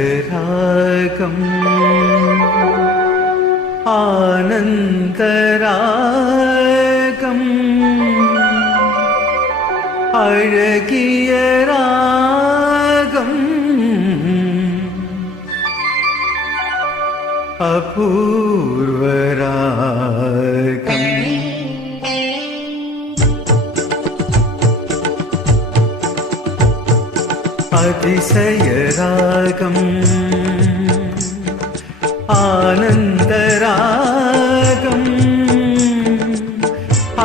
அதிசயராகம் ஆனந்தராகம் அழகிய ராகம் அபூர்வராகம் அதிசயராகம் ஆனந்தராகம்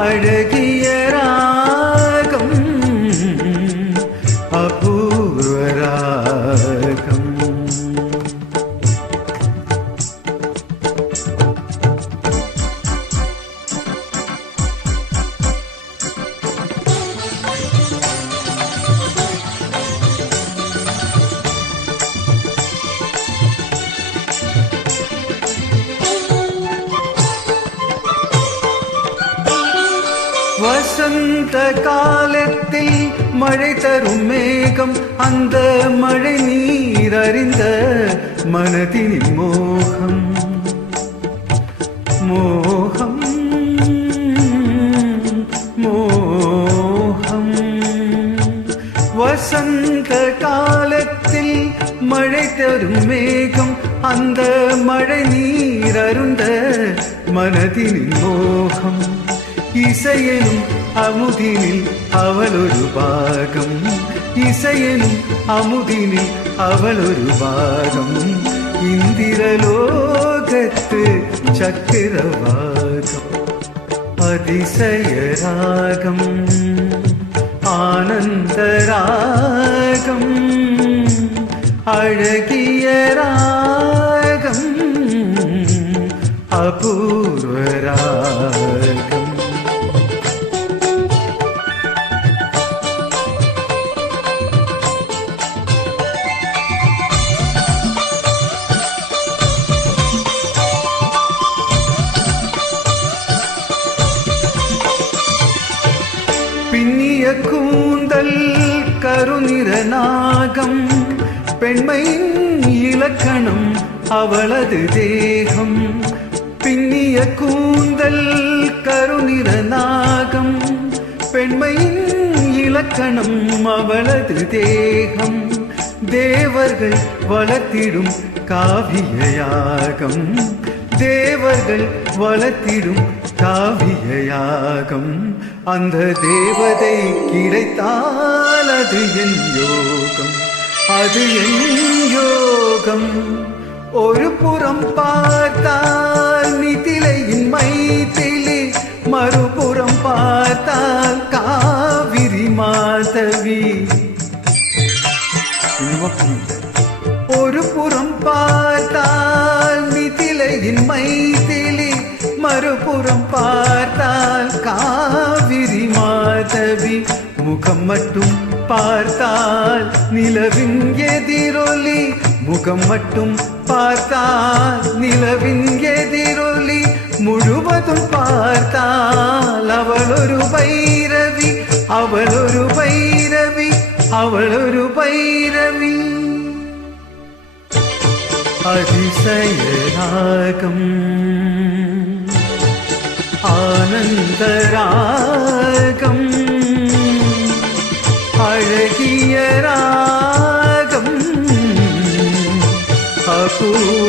அழகிய ராகம் அபூர்வராகம் வசந்த காலத்தில் மழை தரும் மேகம் அந்த மழை நீர் அறிந்த மனதின் மோகம் மோகம் மோகம் வசந்த காலத்தில் மழை தரும் மேகம் அந்த மழை நீர் அருந்த மனதின் மோகம் இசையனும் அமுதினில் அவள் ஒரு பாகம் இசையனும் அமுதினில் அவள் ஒரு பாகம் இந்திரலோகத்து சக்கரவாகம் அதிசயராகம் ஆனந்தராகம் அழகிய ராகம் அபூர்வராகம் பின்னிய கூந்தல் கருநிற நாகம் பெண்மையின் இலக்கணம் அவளது தேகம் பின்னிய கூந்தல் கருநிற நாகம் பெண்மையின் இலக்கணம் அவளது தேகம் தேவர்கள் வளர்த்திடும் காவியயாகம் தேவர்கள் வளர்த்திடும் காவியயாகம் அந்த தேவதை கிடைத்தால் அது என் யோகம் அது என் யோகம் ஒரு புறம் பார்த்தால் மிதிலையின் மைதிலி மறுபுறம் பார்த்தால் காவிரி மாதவி ஒரு புறம் பார்த்தால் மிதிலையின் மைதிலி மறுபுறம் பார்த்தால் காவிரி மாதவி முகம் மட்டும் பார்த்தால் நிலவின் எதிரொலி முகம் மட்டும் பார்த்தால் நிலவின் எதிரொலி முழுவதும் பார்த்தால் அவள் ஒரு பைரவி அவள் ஒரு பைரவி அவள் ஒரு பைரவி அதிசயராகம் ஆனந்தராகம் அழகிய ராகம் அபூர்வராகம்